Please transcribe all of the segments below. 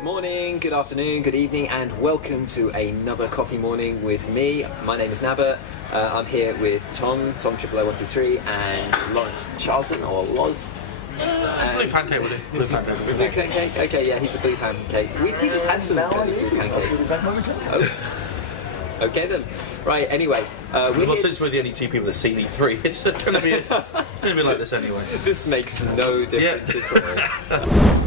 Good morning, good afternoon, good evening, and welcome to another coffee morning with me. My name is Nabbit. I'm here with Tom 00123, and Lawrence Charlton, or Loz. Blue pancake with it. Blue pancake. Blue pancake? Okay, yeah, he's a blue pancake. We just had some blue pancakes. Oh. Okay then. Right, anyway. Since we're the only two people that see E3, it's going to be like this anyway. This makes no difference at all.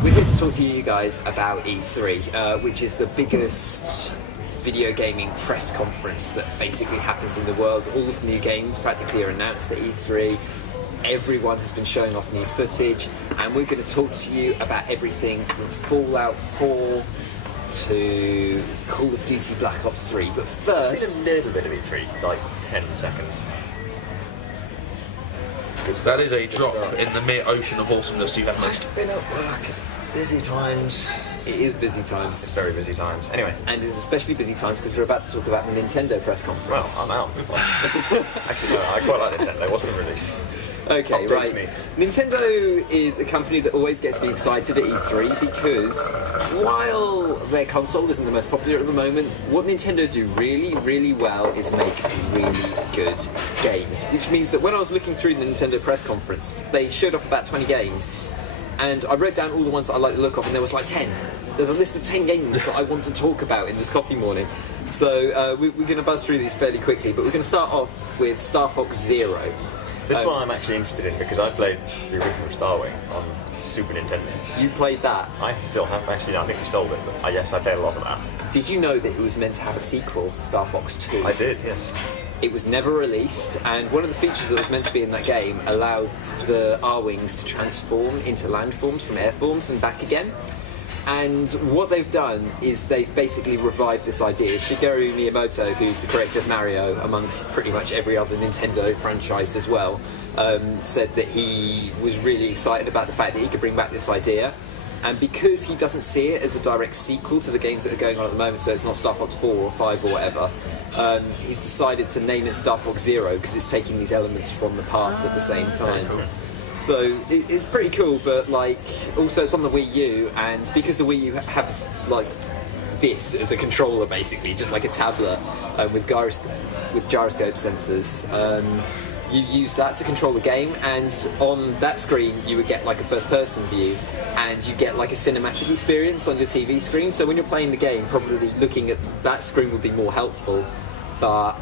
We're here to talk to you guys about E3, which is the biggest video gaming press conference that basically happens in the world. All of the new games practically are announced at E3. Everyone has been showing off new footage, and we're going to talk to you about everything from Fallout 4 to Call of Duty Black Ops 3. But first, I've seen a little bit of E3, like 10 seconds. That is a drop in the mere ocean of awesomeness you have missed. I've been at work, busy times. it is busy times. It's very busy times. Anyway. And it's especially busy times because we're about to talk about the Nintendo press conference. Well, I'm out. Goodbye. Actually, no, I quite like Nintendo. It wasn't released. Okay, Update right. me. Nintendo is a company that always gets me excited at E3 because while their console isn't the most popular at the moment, what Nintendo do really, really well is make really good games. Which means that when I was looking through the Nintendo press conference, they showed off about 20 games, and I wrote down all the ones that I like the look of, and there was like 10. There's a list of 10 games that I want to talk about in this coffee morning. So we're going to buzz through these fairly quickly, but we're going to start off with Star Fox Zero. This one I'm actually interested in because I played the original Star Wing on Super Nintendo. You played that? I still have, actually, no, I think we sold it, but yes, I played a lot of that. Did you know that it was meant to have a sequel, Star Fox 2? I did, yes. It was never released, and one of the features that was meant to be in that game allowed the R-Wings to transform into landforms from airforms and back again. And what they've done is they've basically revived this idea. Shigeru Miyamoto, who's the creator of Mario, amongst pretty much every other Nintendo franchise as well, said that he was really excited about the fact that he could bring back this idea. And because he doesn't see it as a direct sequel to the games that are going on at the moment, so it's not Star Fox 4 or 5 or whatever, he's decided to name it Star Fox Zero because it's taking these elements from the past at the same time. So it's pretty cool, but like also it's on the Wii U, and because the Wii U has like this as a controller, basically just like a tablet with gyroscope sensors, you use that to control the game, and on that screen you would get like a first-person view, and you get like a cinematic experience on your TV screen. So when you're playing the game, probably looking at that screen would be more helpful, but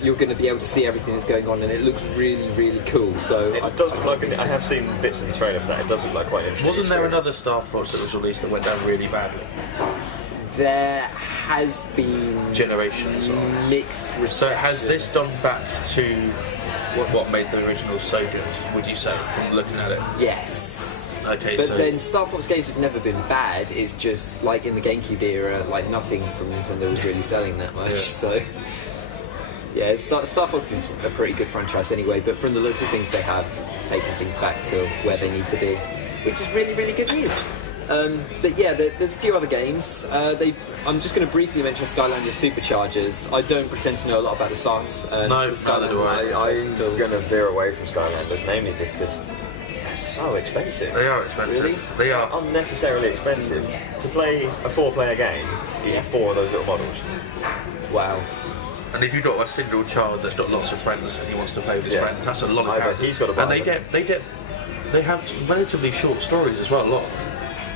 you're going to be able to see everything that's going on, and it looks really, really cool. So it does look like I have seen bits of the trailer for that. It does look like quite interesting. Wasn't there another Star Fox that was released that went down really badly? There has been generations of mixed reception. So has this gone back to what made the original so good, would you say, from looking at it? Yes. Okay, but so then Star Fox games have never been bad. It's just like in the GameCube era, like nothing from Nintendo was really selling that much. So yeah, Star Fox is a pretty good franchise anyway, but from the looks of things, they have taken things back to where they need to be, which is really, really good news. But yeah, there's a few other games. I'm just going to briefly mention Skylanders Superchargers. I don't pretend to know a lot about the stars. No, neither do I. I'm going to veer away from Skylanders, namely because they're so expensive. They are expensive. Really? They are unnecessarily expensive. To play a 4-player game, you need 4 of those little models. Wow. And if you've got a single child that's got lots of friends and he wants to play with his friends, that's a lot of characters. He's got to buy and they have relatively short stories as well, a lot.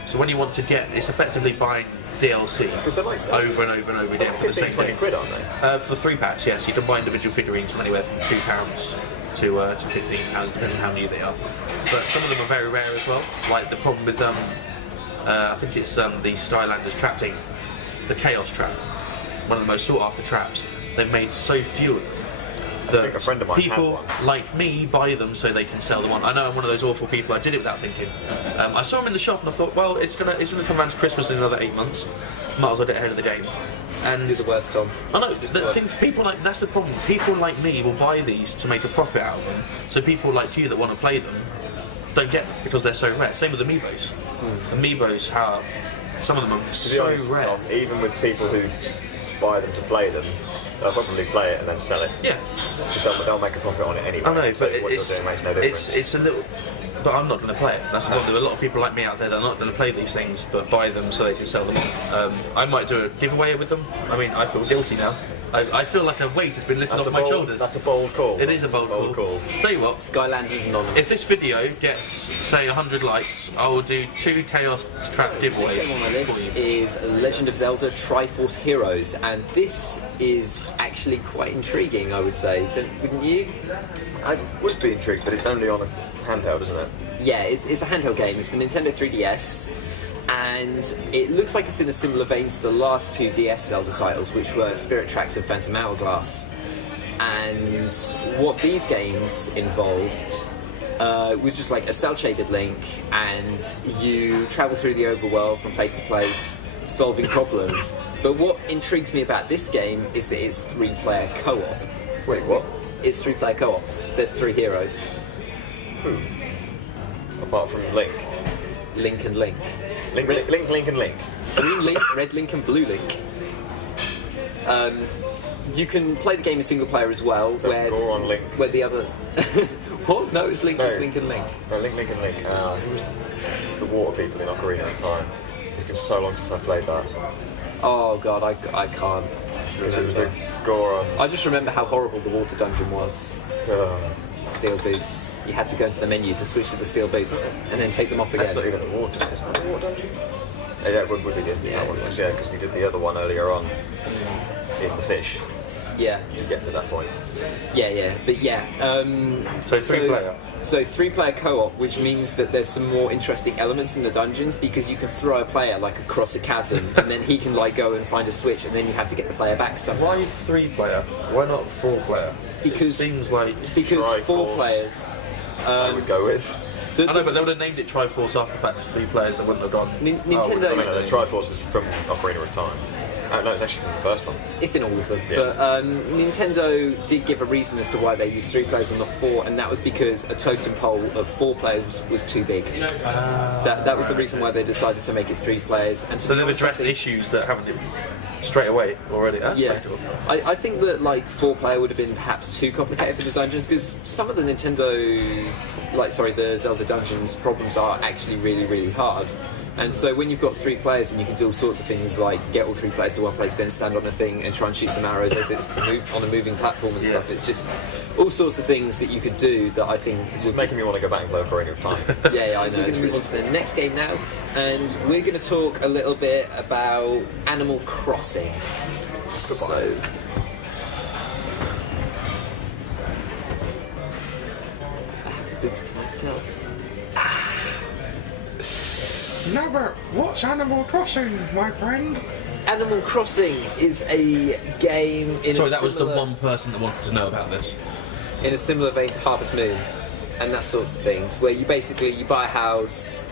So when you want to get, it's effectively buying DLC like, over and over and over again for the same 20 thing. quid, aren't they? For 3 packs, yes. You can buy individual figurines from anywhere from £2 to £15, depending on how new they are. But some of them are very rare as well. Like the problem with I think it's the Skylanders trap team, the Chaos Trap, one of the most sought after traps. They've made so few of them that a friend of mine people like me buy them so they can sell them on. I know I'm one of those awful people. I did it without thinking. I saw them in the shop and I thought, well, it's gonna come around to Christmas in another 8 months. Might as well get ahead of the game. And You're the worst, Tom. I know. That's the problem. People like me will buy these to make a profit out of them. So people like you that want to play them don't get them because they're so rare. Same with Amiibos. Amiibos, some of them are so rare. Tom, even with people who buy them to play them, they'll probably play it and then sell it. Yeah. Because they'll make a profit on it anyway. I know, so but what you're doing makes no difference. it's a little. But I'm not going to play it. That's the problem. There are a lot of people like me out there that are not going to play these things, but buy them so they can sell them on. I might do a giveaway with them. I mean, I feel guilty now. I feel like a weight has been lifted off my shoulders. That's a bold call. It is a bold call. Tell you what, Skylanders Anonymous. if this video gets, say, 100 likes, I will do 2 Chaos Trap giveaways. Next on my list is Legend of Zelda Triforce Heroes, and this is actually quite intriguing, I would say. Wouldn't you? I would be intrigued, but it's only on a handheld, isn't it? Yeah, it's a handheld game. It's for Nintendo 3DS. And it looks like it's in a similar vein to the last 2 DS Zelda titles, which were Spirit Tracks and Phantom Hourglass. And what these games involved was just like a cel-shaded Link, and you travel through the overworld from place to place, solving problems. But what intrigues me about this game is that it's 3-player co-op. Wait, what? It's 3-player co-op. There's 3 heroes. Apart from Link. Link and Link. Link and Link. Green Link, Red Link and Blue Link. You can play the game in single player as well, So Goron, Link. where the other... What? No, it's Link, No. it's Link and Link. No, Link and Link. Who was the water people in Ocarina at the time? It's been so long since I played that. Oh god, I can't Because it was the remember. Goron. I just remember how horrible the water dungeon was. Steel boots. You had to go into the menu to switch to the steel boots and then take them off again. That's not even the water. Is that the water dungeon? Yeah, it would be good. Yeah, That one it was, would. yeah, because he did the other one earlier on in the fish Yeah, to get to that point. yeah. But yeah. So 3-player. So 3-player co-op, which means that there's some more interesting elements in the dungeons, because you can throw a player like across a chasm, and then he can like go and find a switch, and then you have to get the player back somehow. Why 3-player? Why not 4-player? Because it seems like... because Triforce. 4 players. I would go with. I know, but they would have named it Triforce after the fact it's 3 players. They wouldn't have gone... Nintendo- I mean, the Triforce is from Ocarina of Time. No, it's actually from the first one. It's in all of them, Yeah. but Nintendo did give a reason as to why they used 3 players and not 4, and that was because a totem pole of 4 players was too big. That was the reason why they decided to make it 3 players. And to So be they've honest, addressed I think- issues that haven't straight away already. That's Yeah, pretty cool. I think that like 4-player would have been perhaps too complicated for the dungeons, because some of the the Zelda dungeons problems are actually really, really hard. And so when you've got 3 players and you can do all sorts of things like get all 3 players to one place, then stand on a thing and try and shoot some arrows as it's on a moving platform and stuff. It's just all sorts of things that you could do that I think This is making me want to go back and play Ocarina of Time. Yeah, I know. We're going to move on to the next game now, and we're going to talk a little bit about Animal Crossing. So, I have a booth to myself. Never. What's Animal Crossing, my friend? Animal Crossing is a game in Sorry, a that was the similar, one person that wanted to know about this. in a similar vein to Harvest Moon and that sorts of things, where you buy a house,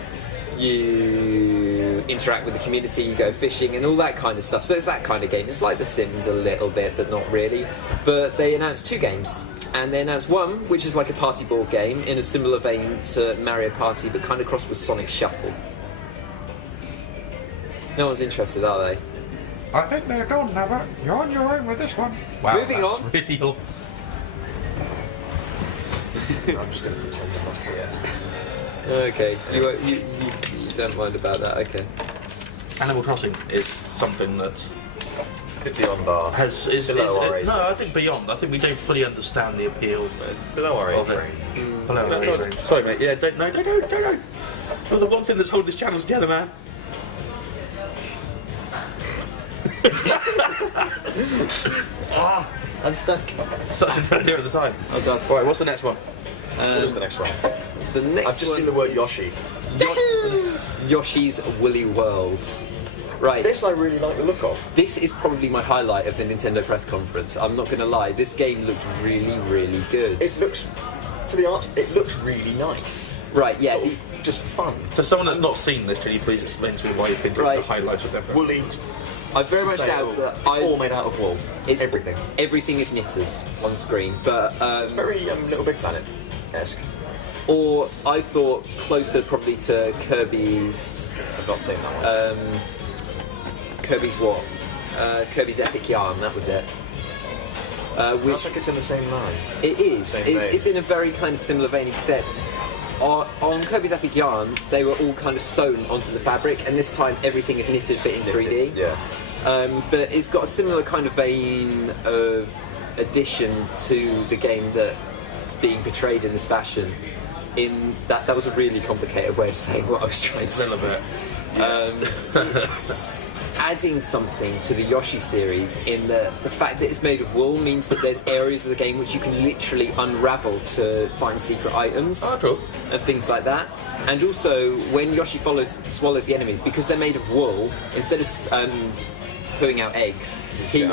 you interact with the community, you go fishing and all that kind of stuff. So it's that kind of game. It's like The Sims a little bit, but not really. But they announced 2 games. And they announced one, which is like a party board game in a similar vein to Mario Party, but kind of crossed with Sonic Shuffle. No one's interested, are they? I think they're done, Never. You're on your own with this one. Wow, Moving that's on. Real. I'm just going to pretend I'm not here. Okay, you don't mind about that, okay. Animal Crossing is something that Beyond our below our age no, range. I think beyond. I think we don't fully understand the appeal Below our age of it. range. Below our That's age what- range. Sorry, mate. Yeah, don't. Well, the one thing that's holding this channel together, man. I'm stuck. Such an idea at the time. Oh god. Right, what's the next one? What is the next one? The next I've just one seen the word is Yoshi. Yoshi's Woolly World. Right. This I really like the look of. This is probably my highlight of the Nintendo press conference. I'm not going to lie. This game looked really, really good. It looks, for the arts, it looks really nice. Right, yeah. Sort of just fun. To someone that's not seen this, can you please explain to me why you think it's Right. the highlight of their press Woolly. conference? I very much doubt that All made out of wool. it's Everything. Everything is knitters on screen, but It's very Little Big Planet-esque. or I thought closer probably to Kirby's. I've not seen that one. Kirby's what? Kirby's Epic Yarn. That was it. Sounds like it's in the same line. It is. Same It's, vein. it's in a very kind of similar vein, except on Kirby's Epic Yarn, they were all kind of sewn onto the fabric, and this time everything is knitted but in 3D. Yeah. But it's got a similar kind of vein of addition to the game that's being portrayed in this fashion. In that was a really complicated way of saying what I was trying to say. A little bit. It's adding something to the Yoshi series in the fact that it's made of wool means that there's areas of the game which you can literally unravel to find secret items and things like that. And also, when Yoshi swallows the enemies, because they're made of wool, instead of putting out eggs, he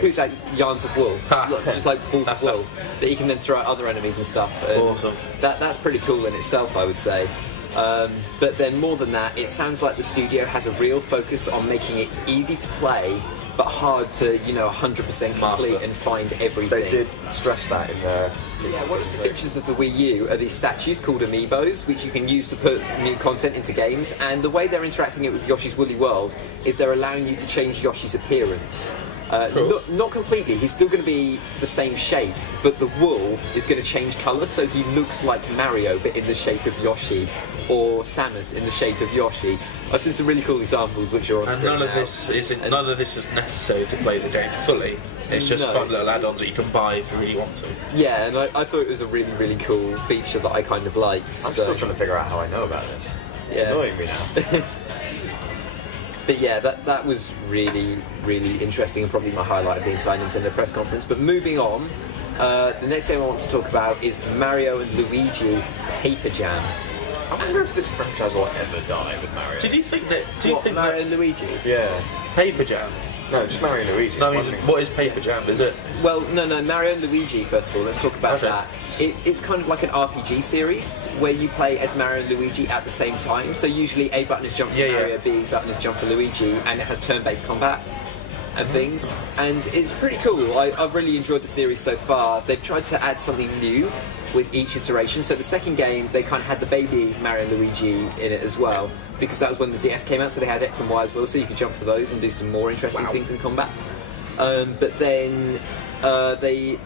puts out yarns of wool, just like balls of wool, that he can then throw at other enemies and stuff. And awesome. That's pretty cool in itself, I would say. But then more than that, it sounds like the studio has a real focus on making it easy to play, but hard to, 100% complete and find everything. They did stress that in their... Yeah, one of the features of the Wii U are these statues called amiibos, which you can use to put new content into games, and the way they're interacting it with Yoshi's Woolly World is they're allowing you to change Yoshi's appearance. Not completely, he's still going to be the same shape, but the wool is going to change colour, so he looks like Mario, but in the shape of Yoshi, or Samus in the shape of Yoshi. I've seen some really cool examples which are on screen none of this is necessary to play the game fully. It's just fun little add-ons that you can buy if you really want to. Yeah, and I thought it was a really, really cool feature that I kind of liked. I'm still trying to figure out how I know about this. It's annoying me now. But yeah, that was really, really interesting and probably my highlight of the entire Nintendo press conference. But moving on, the next game I want to talk about is Mario and Luigi Paper Jam. I wonder if this franchise will ever die with Mario. Did you think that... Mario and Luigi? Yeah. Paper Jam? No, just Mario and Luigi. No, I mean, what is Paper Jam? Is it... Well, no, Mario and Luigi, first of all, let's talk about that. It's kind of like an RPG series where you play as Mario and Luigi at the same time. So usually A button is jump for Mario, B button is jump for Luigi, and it has turn-based combat and things. And it's pretty cool. I've really enjoyed the series so far. They've tried to add something new with each iteration. So the second game, they kind of had the baby Mario and Luigi in it as well, because that was when the DS came out, so they had X and Y as well, so you could jump for those and do some more interesting things in combat. But then they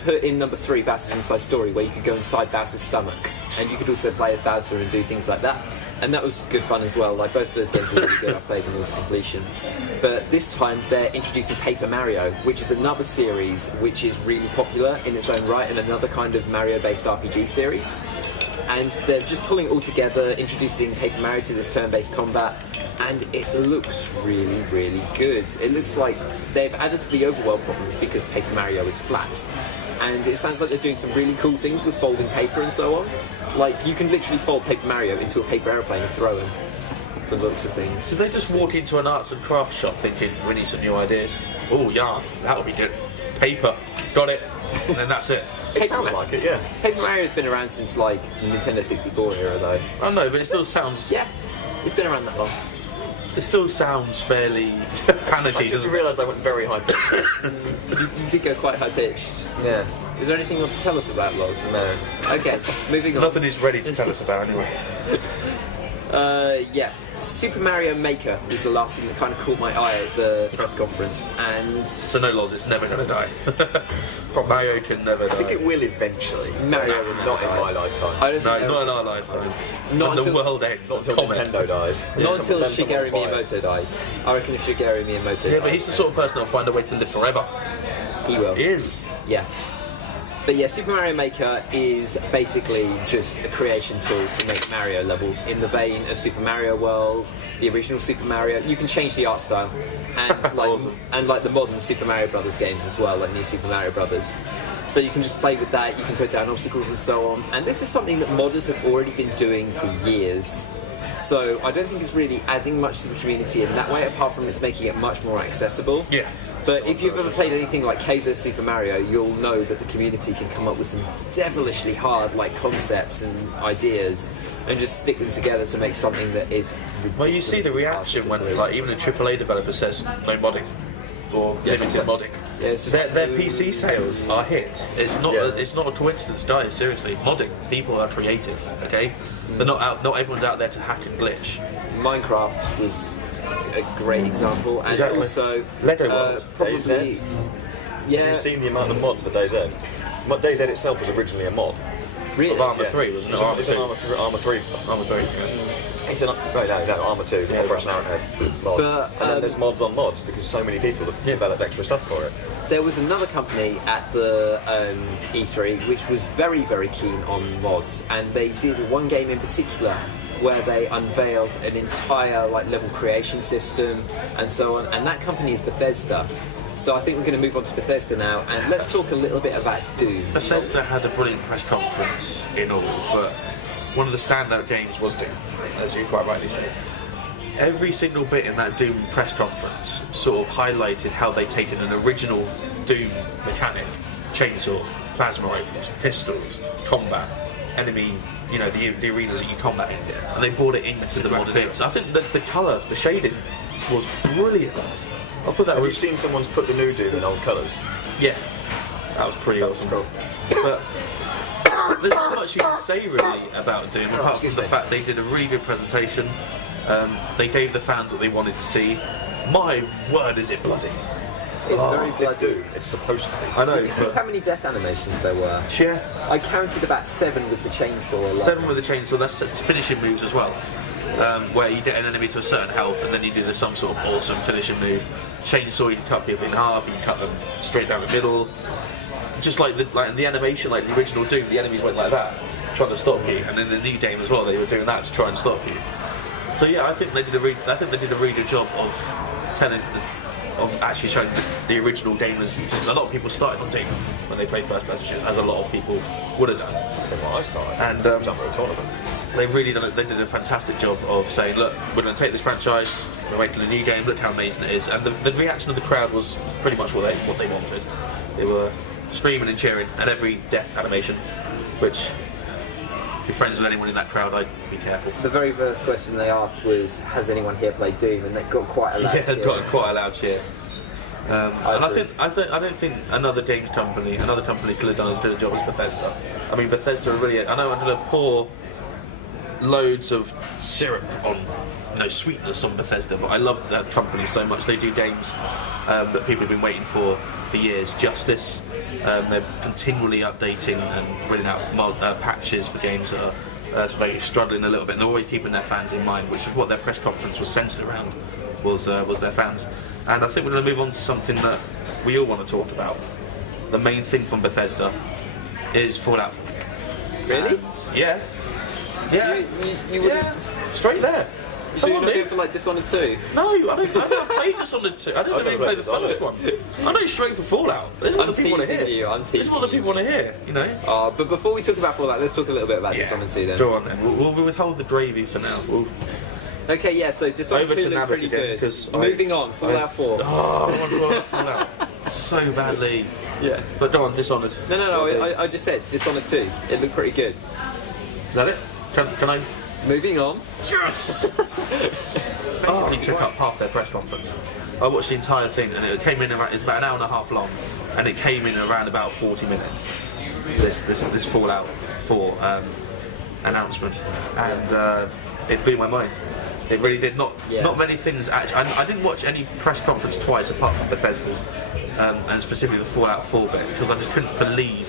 put in number 3, Bowser's Inside Story, where you could go inside Bowser's stomach, and you could also play as Bowser and do things like that. And that was good fun as well. Like, both of those games were really good. I've played them all to completion. But this time they're introducing Paper Mario, which is another series which is really popular in its own right, and another kind of Mario-based RPG series. And they're just pulling it all together, introducing Paper Mario to this turn-based combat, and it looks really, really good. It looks like they've added to the overworld problems because Paper Mario is flat. And it sounds like they're doing some really cool things with folding paper and so on. Like, you can literally fold Paper Mario into a paper aeroplane and throw him, from the looks of things. So they just walk into an arts and crafts shop thinking, we need some new ideas. Oh, yarn, that'll be good. Paper, got it. And then that's it. It sounds like it, yeah. Paper Mario's been around since, like, the Nintendo 64 era, though. I know, but it still sounds... Yeah, it's been around that long. It still sounds fairly panicky. I didn't realise they went very high pitched. You did go quite high pitched. Yeah. Is there anything you want to tell us about, Loz? No. Okay, moving on. Nothing is ready to tell us about anyway. Yeah. Super Mario Maker was the last thing that kind of caught my eye at the press conference, and... So no, Loz, it's never going to die. Mario can never die. I think it will eventually. Mario will not in die. my lifetime. I don't think not in our lifetime. Not when until the world ends. Not until comment. Nintendo dies. Not until Then someone Shigeru will buy it. Miyamoto dies. I reckon if Shigeru Miyamoto dies... Yeah, but he's the sort of person that'll find a way to live forever. He will. He is. Yeah. But yeah, Super Mario Maker is basically just a creation tool to make Mario levels in the vein of Super Mario World, the original Super Mario. You can change the art style, and like Awesome. and like the modern Super Mario Brothers games as well, like New Super Mario Brothers. So you can just play with that. You can put down obstacles and so on. And this is something that modders have already been doing for years. So I don't think it's really adding much to the community in that way, apart from it's making it much more accessible. Yeah. But if you've ever played anything like Keizo Super Mario, you'll know that the community can come up with some devilishly hard like concepts and ideas and just stick them together to make something that is ridiculous. Well, you see the reaction when, like, even a AAA developer says no modding or limited modding. Yeah, it's just Their PC sales are hit. It's not. Yeah. It's not a coincidence, guys. Seriously, modding. People are creative. Okay, they're not out. Not everyone's out there to hack and glitch. Minecraft was a great example, and Exactly. also Lego World. probably DayZ. yeah. You've seen the amount of mods for DayZ. DayZ itself was originally a mod. Really? of Armour 3, wasn't it? It's Armour 2. Armour 3. Armour 3, yeah. It's no, Armour 2. Yeah, Operation Arrowhead mod. But, and then there's mods on mods because so many people have developed extra stuff for it. There was another company at the E3 which was very, very keen on mods, and they did one game in particular where they unveiled an entire level creation system and so on, and that company is Bethesda. So I think we're going to move on to Bethesda now, and let's talk a little bit about Doom. Bethesda had a brilliant press conference in all, but one of the standout games was Doom, as you quite rightly said. Every single bit in that Doom press conference sort of highlighted how they'd taken an original Doom mechanic, chainsaw, plasma rifles, pistols, combat, enemy, the arenas that you combat in, and they brought it into the modern fix. I think that the colour, the shading, was brilliant. I thought that Have you seen someone's put the new Doom in old colours? Yeah, that was pretty awesome. Cool. But there's not much you can say really about Doom apart from the fact they did a really good presentation. They gave the fans what they wanted to see. My word, is it bloody! It's very It's bloody. Doom. It's supposed to be. I know. Did you see how many death animations there were? Yeah, I counted about 7 with the chainsaw alone. 7 with the chainsaw. That's finishing moves as well, where you get an enemy to a certain health and then you do some sort of awesome finishing move. Chainsaw, you can cut people in half, you can cut them straight down the middle. Just like in the animation, like the original Doom, the enemies went like that, trying to stop you, and in the new game as well, they were doing that to try and stop you. So yeah, I think they did a really good job of actually showing the original gamers. A lot of people started on Doom when they played first person shooters, as a lot of people would have done. I think when I started. And I was up at a tournament. They did a fantastic job of saying, look, we're going to take this franchise, we're making a new game, look how amazing it is. And the reaction of the crowd was pretty much what they wanted. They were screaming and cheering at every death animation, which, if you're friends with anyone in that crowd, I'd be careful. The very first question they asked was, has anyone here played Doom? And they got quite a loud Yeah, cheer. got quite a loud cheer. And agree. I don't think another company could have done as good a job as Bethesda. I mean, Bethesda really. I know I'm going to pour loads of syrup on, sweetness on Bethesda, but I love that company so much. They do games that people have been waiting for years. Justice. They're continually updating and bringing out patches for games that are maybe struggling a little bit, and they're always keeping their fans in mind, which is what their press conference was centred around, was their fans. And I think we're going to move on to something that we all want to talk about. The main thing from Bethesda is Fallout 4. Really? And yeah. You Yeah. Straight there. So Come you're on, not dude. going for Dishonored 2? No, I don't play Dishonored 2. I don't even play the first one. I know straight for Fallout. This is what I'm the people want to teasing hear. you, I'm This is what the teasing people want to hear, But before we talk about Fallout, let's talk a little bit about Dishonored 2 then. Go on then. We'll withhold the gravy for now. Okay, yeah, so Dishonored Over 2 to looked Nabbit pretty again, good. 'cause Moving on, Fallout 4. Oh, I want Fallout so badly. Yeah. But go on, Dishonored. No, I just said Dishonored 2. It looked pretty good. Is that it? Can I? Moving on. Yes! Basically took up half their press conference. I watched the entire thing, and it came in around, it's about an hour and a half long, and it came in around about 40 minutes. This Fallout 4 announcement, and it blew my mind. It really did. Not many things actually. I didn't watch any press conference twice apart from Bethesda's, and specifically the Fallout 4 bit, because I just couldn't believe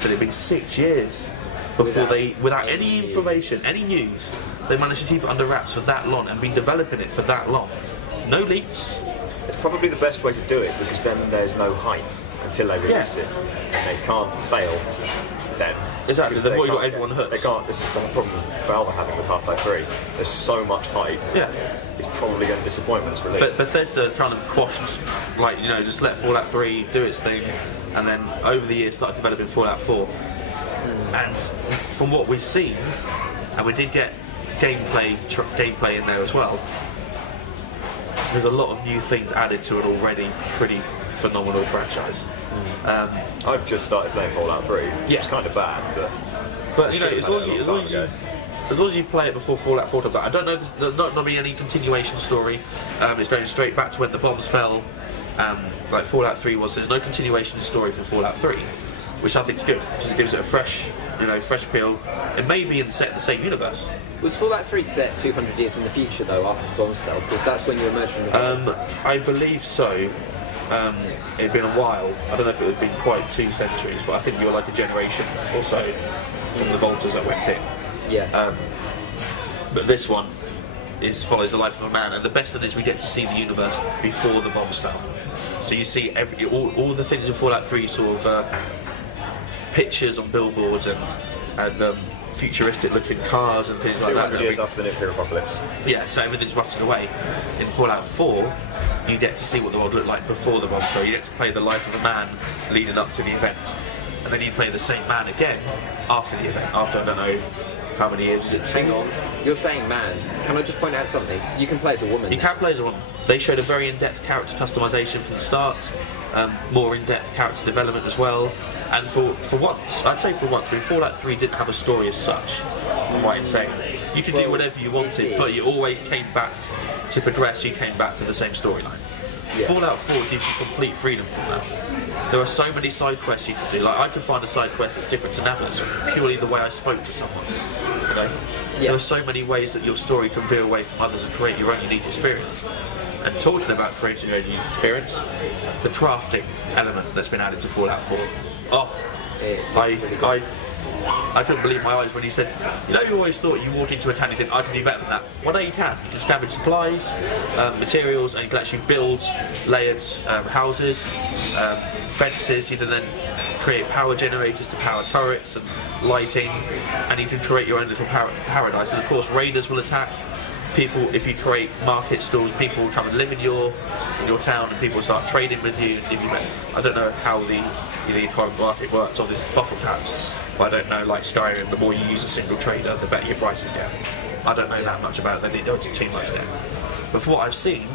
that it'd been 6 years before without any information, any news, they managed to keep it under wraps for that long and been developing it for that long. No leaks. It's probably the best way to do it because then there's no hype until they release it. And they can't fail then. Exactly, Because they've they already got can't- everyone hooked. They can't. This is the problem Valve are having with Half-Life 3. There's so much hype. Yeah. It's probably going to disappoint when it's released. But Bethesda kind of quashed, just let Fallout 3 do its thing, and then over the years started developing Fallout 4. And from what we've seen, and we did get gameplay in there as well, there's a lot of new things added to an already pretty phenomenal franchise. I've just started playing Fallout 3. Yeah. It's kind of bad, but as long as you play it before Fallout 4 comes out, I don't know if there's not going to be any continuation story. It's going straight back to when the bombs fell, like Fallout 3 was. There's no continuation story for Fallout 3, which I think is good because it gives it a fresh appeal. It may be set in the same universe. Was Fallout 3 set 200 years in the future though, after the bombs fell? Because that's when you emerged from the bomb. I believe so. it had been a while. I don't know if it had been quite 2 centuries, but I think you were like a generation or so from the Volters that went in. Yeah. But this one follows the life of a man, and the best of it is we get to see the universe before the bombs fell. So you see all the things in Fallout 3, sort of pictures on billboards and futuristic looking cars and things like that. 200 years after the nuclear apocalypse. Yeah, so everything's rusted away. In Fallout 4, you get to see what the world looked like before the bomb fell. You get to play the life of a man leading up to the event. And then you play the same man again after the event, after I don't know how many years is it? Hang on, you're saying man. Can I just point out something? You can play as a woman. You can play as a woman. They showed a very in-depth character customization from the start, more in-depth character development as well. And for once, I'd say for once, Fallout 3 didn't have a story as such. Quite insane. You could do whatever you wanted, but you always came back to progress. You came back to the same storyline. Yeah. Fallout 4 gives you complete freedom from that. There are so many side quests you can do. Like I could find a side quest that's different to Napa's purely the way I spoke to someone. You know? Yeah. There are so many ways that your story can veer away from others and create your own unique experience. And talking about creating your own unique experience, the crafting element that's been added to Fallout 4. Oh, I couldn't believe my eyes when he said, you know, you always thought you walked into a town and you think, I can do better than that. Well, no, you can. You can scavenge supplies, materials, and you can actually build layered houses, fences. You can then create power generators to power turrets and lighting, and you can create your own little paradise. And of course, raiders will attack. People, if you create market stalls, people will come and live in your town, and people will start trading with you. I don't know how the economic market works on this bottle caps, but I don't know, like Skyrim, the more you use a single trader, the better your prices get. I don't know that much about it, they didn't go into too much depth. But for what I've seen,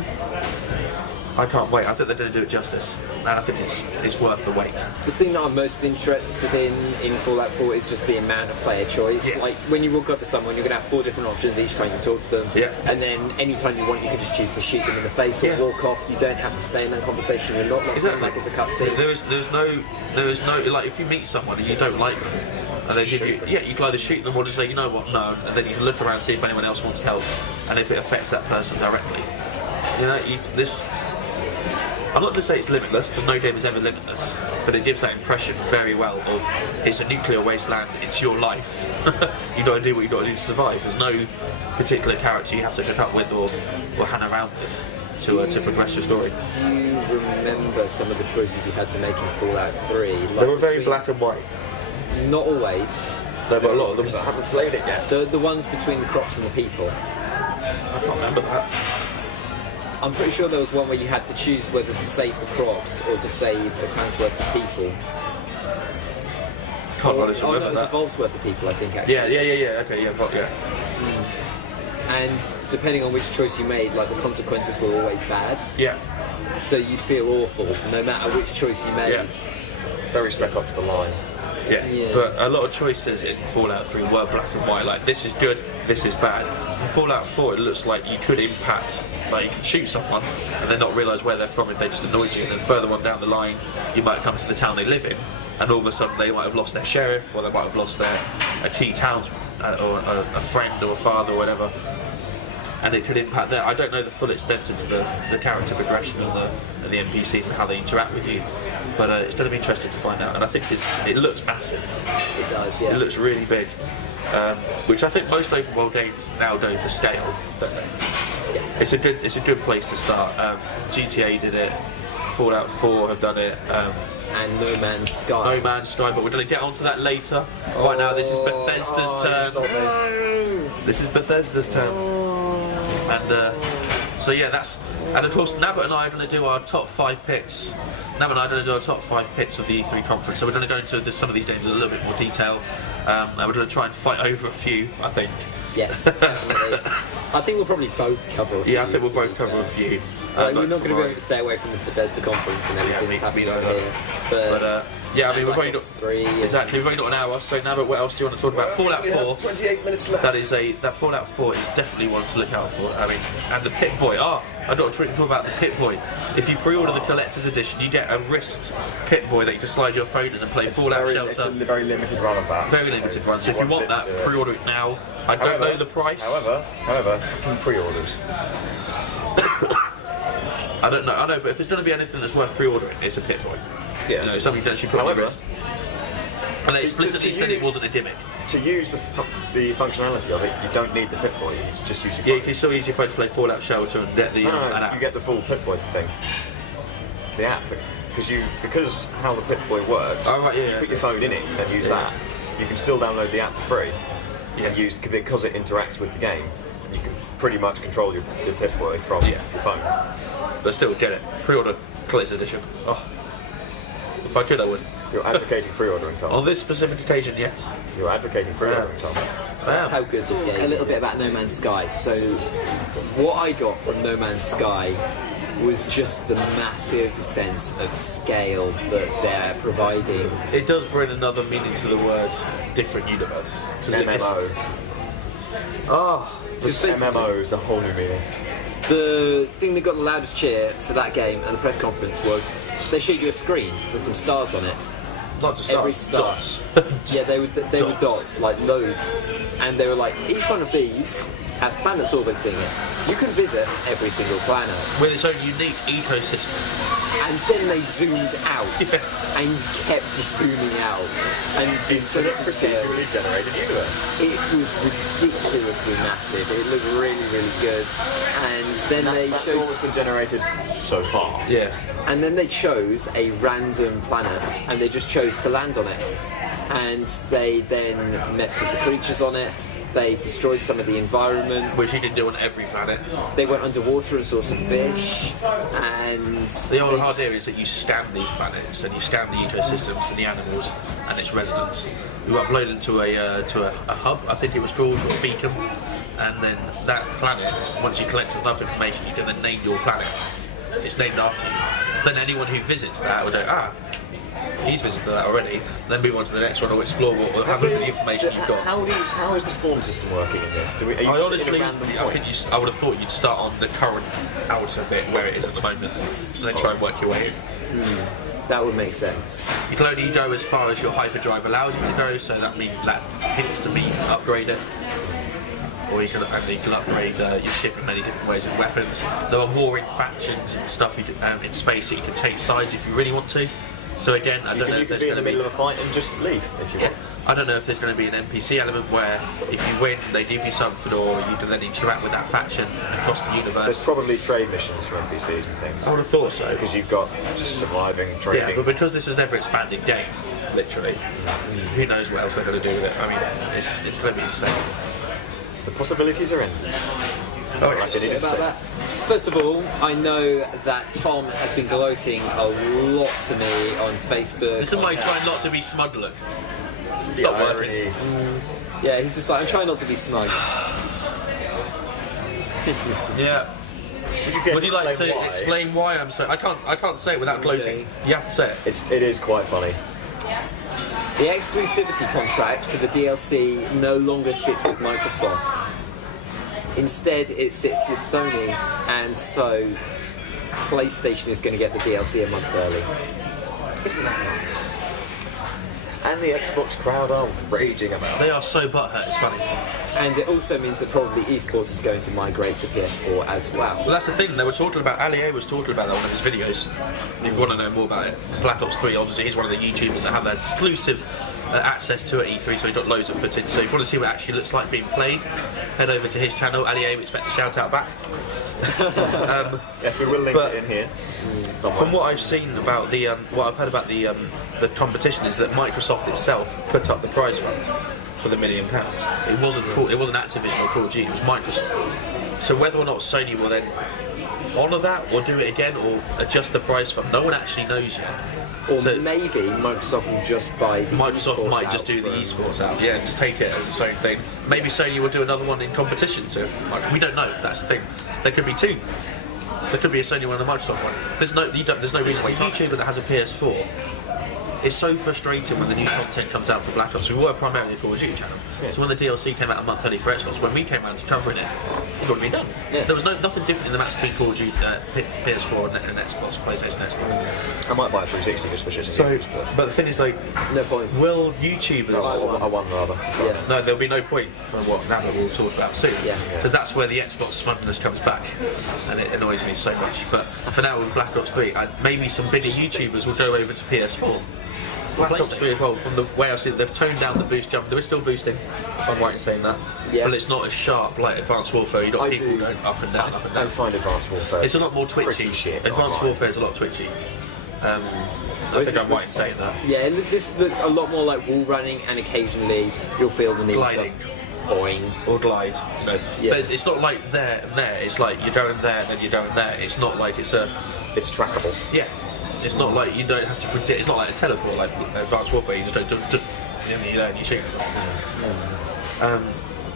I can't wait. I think they're going to do it justice, and I think it's worth the wait. The thing that I'm most interested in Fallout 4 is just the amount of player choice. Yeah. Like, when you walk up to someone, you're going to have 4 different options each time you talk to them. Yeah. And then anytime you want, you can just choose to shoot them in the face or walk off. You don't have to stay in that conversation. You're not locked in like it's a cutscene. There is no, like, if you meet someone and you don't like them, and they give you, you can either shoot them or just say, you know what, no, and then you can look around and see if anyone else wants help, and if it affects that person directly. You know, I'm not going to say it's limitless, because no game is ever limitless, but it gives that impression very well of it's a nuclear wasteland, it's your life. You've got to do what you've got to do to survive. There's no particular character you have to hook up with or hang around with to progress your story. Do you remember some of the choices you had to make in Fallout 3? Like they were very black and white. Not always. No, but a lot of them. I haven't played it yet. The ones between the crops and the people. I can't remember that. I'm pretty sure there was one where you had to choose whether to save the crops or to save a town's worth of people. Can't honestly remember no, it was that. a vault's worth of people, I think, actually. Yeah. Okay, yeah. And depending on which choice you made, like, the consequences were always bad. Yeah. So you'd feel awful, no matter which choice you made. Yeah. Very Spec Ops The Line. Yeah, but a lot of choices in Fallout 3 were black and white, like this is good, this is bad. In Fallout 4 it looks like you could impact, like you could shoot someone and then not realise where they're from if they just annoyed you, and then further on down the line you might come to the town they live in and all of a sudden they might have lost their sheriff, or they might have lost a key townsman, or a friend or a father or whatever, and it could impact there. I don't know the full extent of the character progression and the NPCs and how they interact with you, but it's going to be interesting to find out. And I think it looks massive. It does, yeah. It looks really big, which I think most open world games now go for scale, don't they? Yeah. It's a good place to start. GTA did it. Fallout 4 have done it. And No Man's Sky. No Man's Sky, but we're going to get onto that later. Right now, this is Bethesda's turn. This is Bethesda's turn. And so yeah, and of course Nabbit and I are going to do our top 5 picks. Nabbit and I are going to do our top 5 picks of the E3 conference. So we're going to go into some of these games in a little bit more detail. And we're going to try and fight over a few, I think. Yes, definitely. I think we'll probably both cover a few. Yeah, I think we'll both cover a few. We're not going to be able to stay away from this Bethesda conference and everything that's happening over here. But yeah, I mean, we've only got 3. Exactly, we've only got an hour. So now, but what else do you want to talk about? Fallout 4. 28 minutes left. That Fallout 4 is definitely one to look out for. I mean, and the Pip-Boy. I don't want to talk about the Pip-Boy. If you pre-order the collector's edition, you get a wrist Pip-Boy that you can slide your phone in and play Fallout Shelter. It's a very limited run of that. Very limited run. So if you want that, pre-order it now. I don't know the price. However, fucking pre-orders. I don't know. I know, but if there's going to be anything that's worth pre-ordering, it's a Pip-Boy. Yeah. You know, something that you put on your wrist. And they explicitly said it wasn't a gimmick. To use the functionality of it, you don't need the Pip-Boy. You just use your phone. Yeah, you can still use your phone to play Fallout Shelter and get the No, an app. you get the full Pip-Boy thing. The app, because how the Pip-Boy works. Oh, right, you put your phone in it and use that. You can still download the app for free. And use because it interacts with the game. You can pretty much control your Pip-Boy from your phone. But still, get it. Pre-order Collector's Edition. Oh, if I could, I would. You're advocating pre-ordering, Tom. On this specific occasion, yes. You're advocating pre-ordering, Tom. That's how good this game is. A little bit about No Man's Sky. So, what I got from No Man's Sky was just the massive sense of scale that they're providing. It does bring another meaning to the word different universe. MMO. Just MMO is a whole new meaning. The thing that got the loudest cheer for that game and the press conference was they showed you a screen with some stars on it. Not just Every stars, star. dots. Yeah, they were dots, like loads. And they were like, each one of these has planets orbiting it. You can visit every single planet. With its own unique ecosystem. And then they zoomed out and kept zooming out. And the sense of scale. Procedurally generated universe. It was ridiculously massive. It looked really, really good. And then That's all that's been generated so far. Yeah. And then they chose a random planet and they just chose to land on it. And they then messed with the creatures on it. They destroyed some of the environment. Which you can do on every planet. They went underwater and saw some fish. And the whole idea is that you scan these planets and you scan the ecosystems and the animals and its residents. You upload them to a hub, I think it was called, or a beacon. And then that planet, once you collect enough information, you can then name your planet. It's named after you. So then anyone who visits that will go, he's visited that already. Then move on to the next one or explore or have a look at the information you've got. How is the spawn system working in this? Are you I just honestly, in a random I point? think I would have thought you'd start on the current outer bit where it is at the moment, and then try and work your way in. that would make sense. You can only go as far as your hyperdrive allows you to go, so that means that hints to be upgraded. Or you can upgrade your ship in many different ways with weapons. There are warring factions and stuff in space that you can take sides if you really want to. So again, I don't know if there's going to be... You can be in the middle of a fight and just leave if you want. I don't know if there's going to be an NPC element where if you win, they give you something, or you can then interact with that faction across the universe. There's probably trade missions for NPCs and things. I would have thought so. Because you've got just surviving, trading. Yeah, but because this is never expanding game, literally, who knows what else they're going to do with it. I mean, it's going to be insane. The possibilities are endless. Oh, Like it is About that. First of all, I know that Tom has been gloating a lot to me on Facebook. This is my trying not to be smug look. the not irony. Yeah, he's just like, I'm trying not to be smug. Yeah. Would you like to explain why I'm so? I can't say it without gloating. You have to say it. It is quite funny. The exclusivity contract for the DLC no longer sits with Microsoft. Instead, it sits with Sony, and so PlayStation is going to get the DLC a month early. Isn't that nice? And the Xbox crowd are raging about it. They are so butthurt, it's funny. And it also means that probably esports is going to migrate to PS4 as well. Well, that's the thing, they were talking about, Ali A was talking about that on one of his videos, if you want to know more about it. Black Ops 3, obviously, he's one of the YouTubers that have that exclusive access to it at E3, so he's got loads of footage. So if you want to see what it actually looks like being played, head over to his channel, Ali A, we expect a shout out back. Yes, we will link it in here. From what I've seen about the, what I've heard about the competition is that Microsoft itself put up the prize fund for the £1 million. It wasn't Activision or Call of Duty, it was Microsoft. So whether or not Sony will then honour that or do it again or adjust the prize fund, no one actually knows yet. Or so maybe Microsoft will just buy the Microsoft might just do the esports out, yeah, and just take it as its own thing. Maybe Sony will do another one in competition too. Like, we don't know. That's the thing. There could be two. There could be a Sony one and a Microsoft one. There's no reason why YouTuber that has a PS4. It's so frustrating when the new content comes out for Black Ops. We were primarily a Call of Duty channel, so when the DLC came out a month early for Xbox, when we came around to covering it, it would have been done. Yeah. There was nothing different in the maps between Call of Duty, PS4 an Xbox, PlayStation Xbox. I might buy a 360 just for shits and So, giggles, but the thing is, like, No point. will YouTubers? I won rather. Yeah. No, there'll be no point for what now that we'll talk about soon. Yeah. Because that's where the Xbox smugglers comes back, and it annoys me so much. But for now, with Black Ops 3, maybe some bigger YouTubers will go over to PS4. Black Ops 3 as well, from the way I've seen it, they've toned down the boost jump. There is still boosting, if I'm right in saying that. Yeah. But it's not as sharp like Advanced Warfare. You've got people going up and down, up and I down. find Advanced Warfare. It's a lot more twitchy. Pretty shit, Advanced online. Warfare is a lot twitchy. I think I'm right in saying that. Yeah, this looks a lot more like wall running, and occasionally you'll feel the need Gliding. to boing. Or glide, you know. Yeah. But it's not like there and there. It's like you're going there, then you're going there. It's not like it's a. It's trackable. Yeah. It's not like you don't have to predict. It's not like a teleport like Advanced Warfare. You just don't do and you shoot.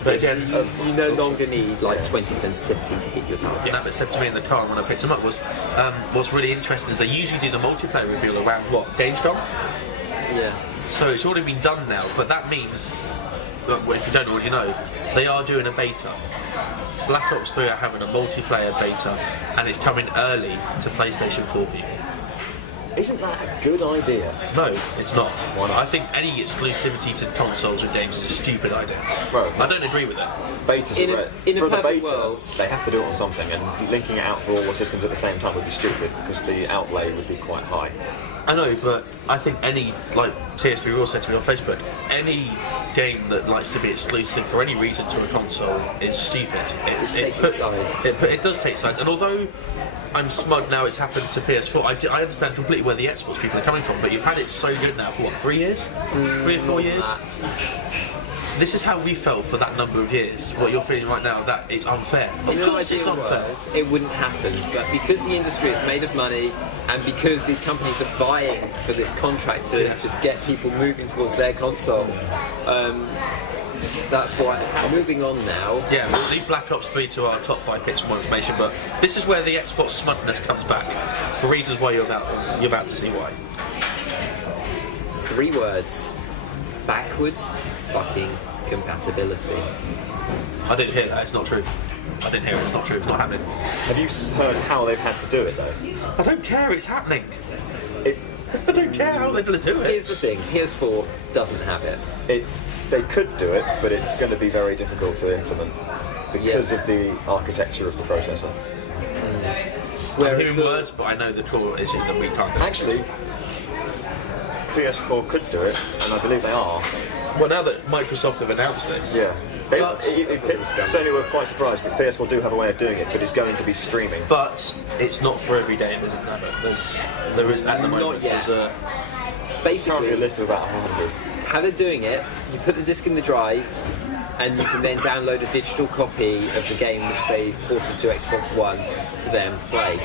But again, You no longer need like 20 sensitivity to hit your target. yeah, that said to me in the car when I picked them up was what's really interesting is they usually do the multiplayer reveal around what Gamescom. Yeah. So it's already been done now, but that means, well, if you don't already know, they are doing a beta. Black Ops 3 are having a multiplayer beta, and it's coming early to PlayStation 4 people. Isn't that a good idea? No, it's not. Why not? I think any exclusivity to consoles with games is a stupid idea. Well, I don't agree with it. Betas In a- are great. in a For the perfect beta, world- they have to do it on something, and linking it out for all the systems at the same time would be stupid because the outlay would be quite high. I know, but I think any, like TS3 Raw said to me on Facebook, any game that likes to be exclusive for any reason to a console is stupid. It's taking sides. It does take sides, and although I'm smug now it's happened to PS4, I understand completely where the Xbox people are coming from, but you've had it so good now for what, 3 years? 3 or 4 years? This is how we felt for that number of years. What you're feeling right now, that it's unfair. Of In an course it's ideal unfair. world, it wouldn't happen, but because the industry is made of money and because these companies are vying for this contract to just get people moving towards their console, that's why. Moving on now. Yeah, we'll leave Black Ops 3 to our top 5 picks for more information, but this is where the Xbox smugness comes back, for reasons why you're about to see why. 3 words. Backwards fucking compatibility. I didn't hear that, it's not true. I didn't hear it, it's not true, it's not happening. Have you heard how they've had to do it though? I don't care, it's happening. It, I don't care how they're going to do it. Here's the thing, PS4 doesn't have it. they could do it, but it's going to be very difficult to implement because of the architecture of the processor. I'm Whereas hearing words, but I know the core issue that we can't do. Actually, PS4 could do it, and I believe they are. Well, now that Microsoft have announced this, Yeah. But- Sony were quite surprised, but PS4 do have a way of doing it, but it's going to be streaming. but it's not for every game, is it? No, there is at the moment. Not yet. There's Currently a basically, list of about 100. how they're doing it, you put the disc in the drive, and you can then download a digital copy of the game which they've ported to Xbox One to then play.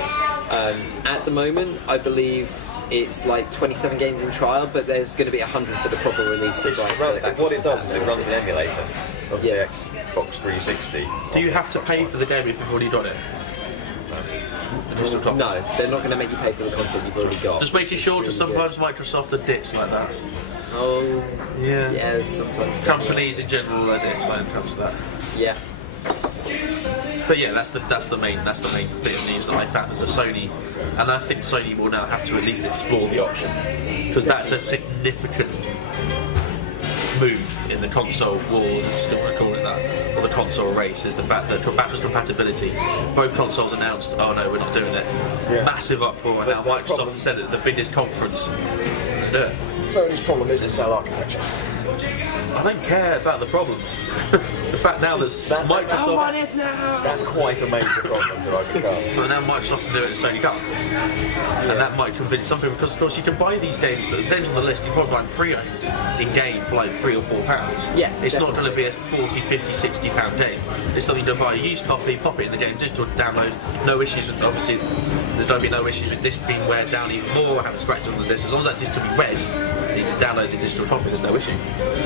At the moment, I believe it's like 27 games in trial, but there's going to be 100 for the proper release of like, What it does is it runs an emulator of Yeah. the Xbox 360. Do you have to pay for the game if you've already got it? The digital copy? No, they're not going to make you pay for the content you've already got. Just making sure, because Really good. sometimes Microsoft are dicks like that. Oh, Yeah. yeah, sometimes. Companies in general are dicks when it comes to that. Yeah. But yeah, that's the main bit of news that I found as a Sony, and I think Sony will now have to at least explore the option, because that's a significant move in the console wars, if you still want to call it that, or the console race, is the fact that backwards compatibility. Both consoles announced, oh no, we're not doing it. Yeah. Massive uproar, and now The Microsoft problem- said it at the biggest conference. Do it. Sony's problem is the cell architecture. I don't care about the problems. The fact now that Microsoft. That's quite a major problem to overcome. But now Microsoft can do it and Sony can't. And that might convince some people, because of course you can buy these games, the games on the list, you probably buy them pre-owned in game for like £3 or £4. Yeah, it's not definitely. going to be a 40, 50, 60 pound game. It's something to buy a used copy, pop it in the game, digital download, no issues with, obviously, there's going to be no issues with disc being wear down even more, having scratches on the disc. As long as that disc can be read, you need to download the digital copy, there's no issue.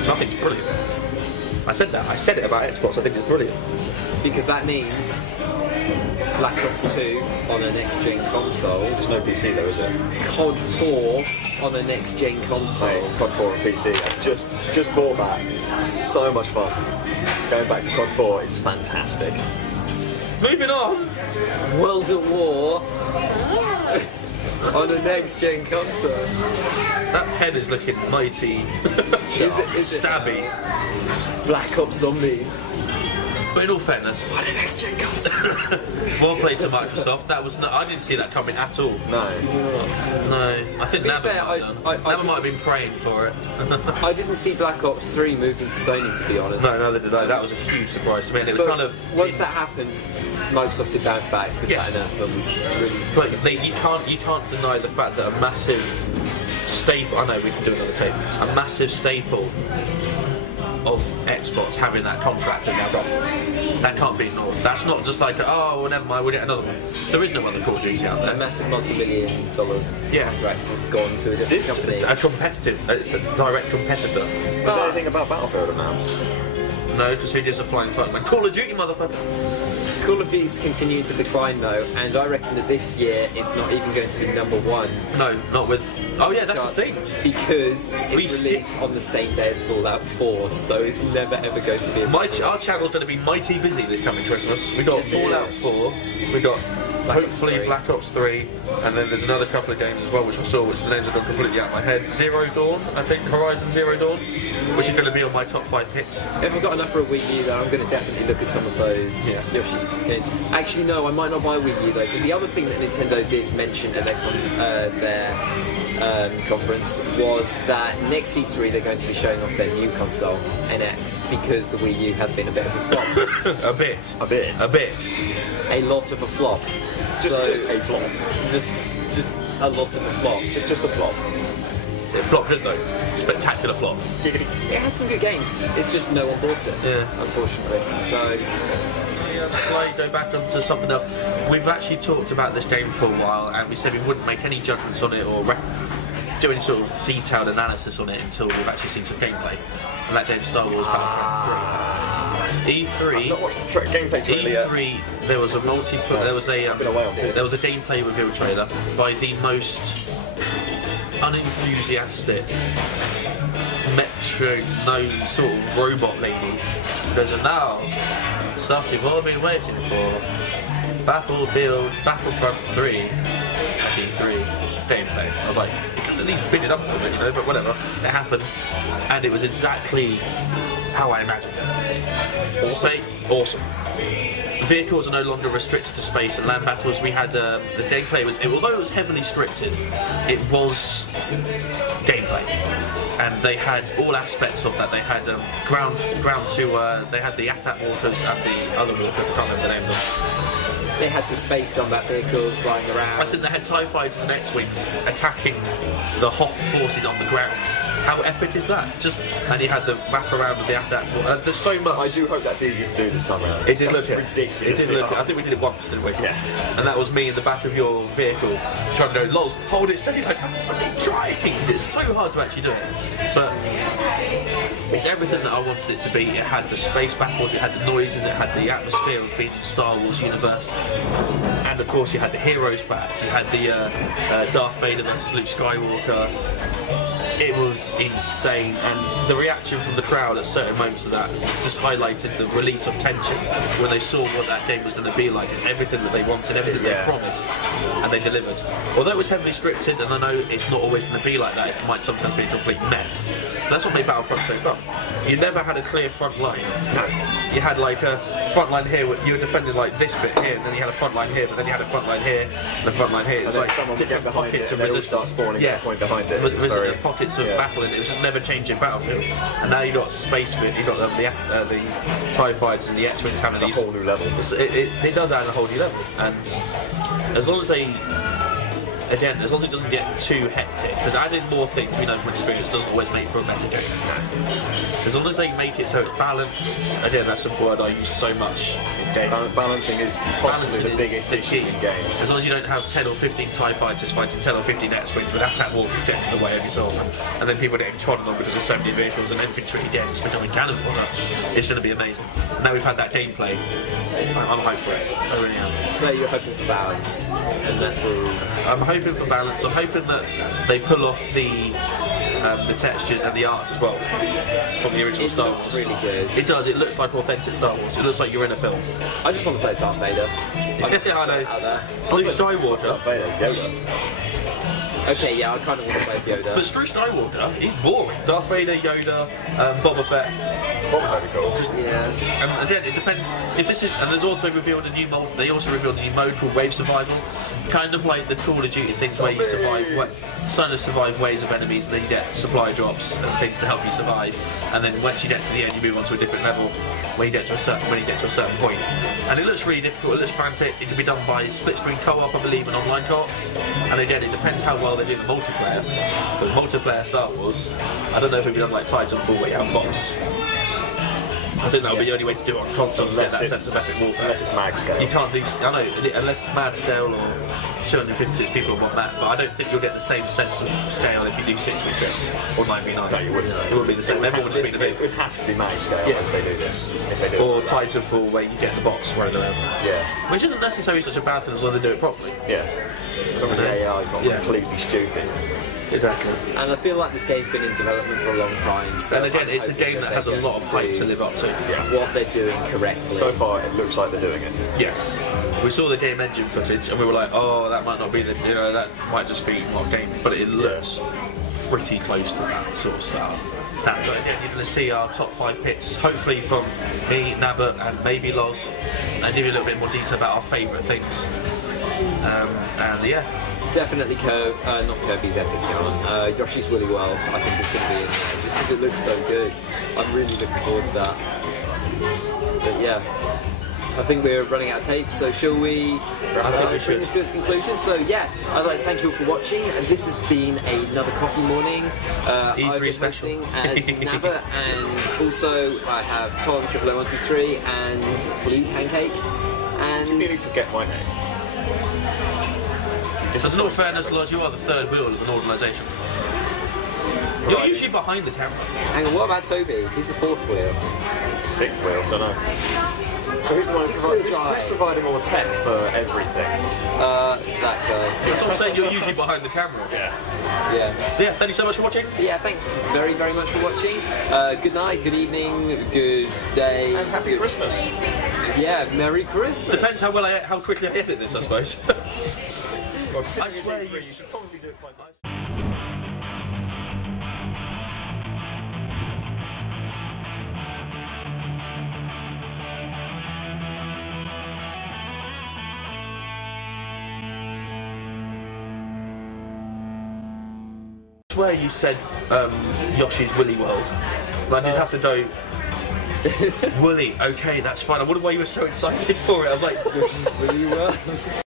So I think it's brilliant. I said it about Xbox, I think it's brilliant. Because that means Black Ops 2 on a next-gen console, There's no PC though, is it? COD 4 on a next-gen console. Mate, COD 4 and PC. I just bought that. So much fun. Going back to COD 4 is fantastic. Moving on. World at War on a next-gen console. That pen is looking mighty. Is it stabby. Black Ops Zombies? But in all fairness, On a next-gen console. well played to Microsoft. That was I didn't see that coming at all. No. No, I think Nava fair, might have done. Nava might have been praying for it. I didn't see Black Ops 3 moving to Sony, to be honest. No, neither did I. That was a huge surprise to me. And it was But kind of once that happened, Microsoft did bounce back with that announcement. Was really But you can't deny the fact that a massive staple. I know we can do another tape. A massive staple of Xbox having that contract is now gone. That can't be ignored. That's not just like, oh, well, never mind, we'll get another one. There is no other Call of Duty out a there. massive multi-million-dollar contract has gone to a different company. A competitive, it's a direct competitor. Did anything about Battlefield announced? No, just who gives a flying fuck, man. Call of Duty, motherfucker. Call of Duty is continuing to decline though, and I reckon that this year it's not even going to be #1. No, not with. Oh yeah, that's charts the thing. because it's released on the same day as Fallout 4, so it's never ever going to be. Our channel's going to be mighty busy this coming Christmas. We got Yes, it Fallout is. 4. We got Black Ops hopefully 3. Black Ops 3, and then there's another couple of games as well which I saw, which the names have gone completely out of my head. Zero Dawn, I think, Horizon Zero Dawn, which is going to be on my top 5 picks. If I've got enough for a Wii U, though, I'm going to definitely look at some of those Yoshi's games. Actually, no, I might not buy a Wii U though, because the other thing that Nintendo did mention at their conference was that next E3 they're going to be showing off their new console, NX, because the Wii U has been a bit of a flop. A bit. A lot of a flop. Just a flop. Just a lot of a flop. Just a flop. It flopped, didn't it? Spectacular flop. It has some good games. It's just no one bought it, unfortunately. So. Go back onto something else. We've actually talked about this game for a while, and we said we wouldn't make any judgments on it or do any sort of detailed analysis on it until we've actually seen some gameplay. And that game, Star Wars Battlefront 3. E3. I've not watched the gameplay trailer yet. E3. There was a there was a gameplay reveal trailer by the most unenthusiastic metronome sort of robot lady. There's a now. Stuff you've all been waiting for. Battlefront 3 at gameplay. I was like, you could at least beat it up a little bit, but whatever. It happened, and it was exactly how I imagined it. Awesome. Vehicles are no longer restricted to space and land battles. We had the gameplay although it was heavily scripted, it was gameplay. And they had all aspects of that. They had ground to. They had the AT-AT walkers and the other walkers. I can't remember the name of them. They had some space combat vehicles flying around. I said they had TIE fighters and X-wings attacking the Hoth forces on the ground. How epic is that? And you had the wrap around with the AT-AT. There's so much. I do hope that's easier to do this time around. It did look ridiculous. It did look. I think we did it once, didn't we? Yeah. And that was me in the back of your vehicle trying to go, lols, hold it steady. Like, I'm fucking trying. It's so hard to actually do it, but it's everything that I wanted it to be. It had the space battles, it had the noises, it had the atmosphere of being in the Star Wars universe, and of course you had the heroes back. You had the Darth Vader versus Luke Skywalker. It was insane, and the reaction from the crowd at certain moments of that just highlighted the release of tension when they saw what that game was going to be like. It's everything that they wanted, everything they promised, and they delivered. Although it was heavily scripted, and I know it's not always going to be like that, it might sometimes be a complete mess. That's what made Battlefront so fun. You never had a clear front line. You had like a front line here, you were defending like this bit here, and then you had a front line here, but then you had a front line here, and a front line here. It's like someone would get behind pockets it, of and they all resistance. start spawning at a point behind it. Pockets of battle, and it was just never changing battlefield. And now you got space bit, you got the TIE fighters and the X-wings having these. It's a whole new level. It does add a whole new level, and as long as it doesn't get too hectic, because adding more things, we know from experience, doesn't always make for a better game. As long as they make it so it's balanced, again, that's a word I use so much. Balancing is possibly the biggest issue in games. As long as you don't have 10 or 15 TIE fighters fighting 10 or 15 X-wings with AT-AT walkers getting in the way every so often, and then people getting trodden on because there's so many vehicles and infantry again just becoming cannon fodder, it's going to be amazing. Now we've had that gameplay, I'm hyped for it. I really am. So you're hoping for balance, and that's all. I'm hoping for balance. I'm hoping that they pull off the the textures and the art as well from the original Star Wars. It looks really good. It does. It looks like authentic Star Wars. It looks like you're in a film. I just want to play as Darth Vader. Yeah, I know. Out there. It's Luke Skywalker. Vader, Yoda. Okay, yeah, I kind of want to play as Yoda. But Luke Skywalker, he's boring. Darth Vader, Yoda, Boba Fett. Boba Fett, cool. Just, Yeah. And again, it depends if this is. And there's also revealed a new mode. They also revealed a new mode called Wave Survival, kind of like the Call of Duty things where you survive waves of enemies, and then you get supply drops and things to help you survive. And then once you get to the end, you move on to a different level when you get to a certain point. And it looks really difficult. It looks frantic. It can be done by split screen co-op, I believe, and online co-op. And again, it depends how well they do the multiplayer. Because multiplayer Star Wars, I don't know if it'll be done like Titanfall where you have bots. I think that'll be the only way to do it on consoles, get that sense of epic warfare. Unless it's mag scale. You can't do, I know, unless it's mad scale or 256 people want that, but I don't think you'll get the same sense of scale if you do 6v6 or 9v9. No, you wouldn't. It wouldn't be the same. Everyone would just be the big. It would have to be mag scale Yeah. if they do this. If they do Or it right. Titanfall where you get the bots running around. Yeah. Which isn't necessarily such a bad thing as long as they do it properly. Yeah. As long as the AI is not Yeah. completely stupid. Exactly. And I feel like this game's been in development for a long time. So And again, I'm it's a hoping game that they're has a going lot of hype to live up to. Yeah. what they're doing correctly. So far, it looks like they're doing it. Yes. We saw the game engine footage and we were like, oh, that might not be the, that might just be what game, but it looks pretty close to that sort of style. Standard. Again, you're going to see our top 5 picks, hopefully from me, Nabbit, and maybe Loz, and give you a little bit more detail about our favourite things. And yeah. Definitely not Kirby's Epic Yarn. Yoshi's Woolly World, I think is going to be in there, just because it looks so good. I'm really looking forward to that. But yeah, I think we're running out of tape, so shall we bring this to its conclusion? So yeah, I'd like to thank you all for watching, and this has been another coffee morning. I've been special. hosting as Nabba, and also I have Tom 00123 and Blue Pancake. And You nearly forget my name. As in all fairness, Loz, you are the third wheel of an organisation. You're Right. usually behind the camera. hang on, what about Toby? He's the fourth wheel. Sixth wheel, don't know. So who's the one Sixth wheel drive. who's providing all the tech for everything? That guy. That's what I'm saying, you're usually behind the camera. Yeah. Yeah. Yeah, thank you so much for watching. Yeah, thanks very, very much for watching. Good night, good evening, good day. And happy good- Christmas. Yeah, Merry Christmas. Depends how quickly I edit this, I suppose. Well, I swear you should probably do it quite nice. I swear you said Yoshi's Woolly World. But I did have to go. Woolly, okay, that's fine. I wondered why you were so excited for it. I was like, Really well.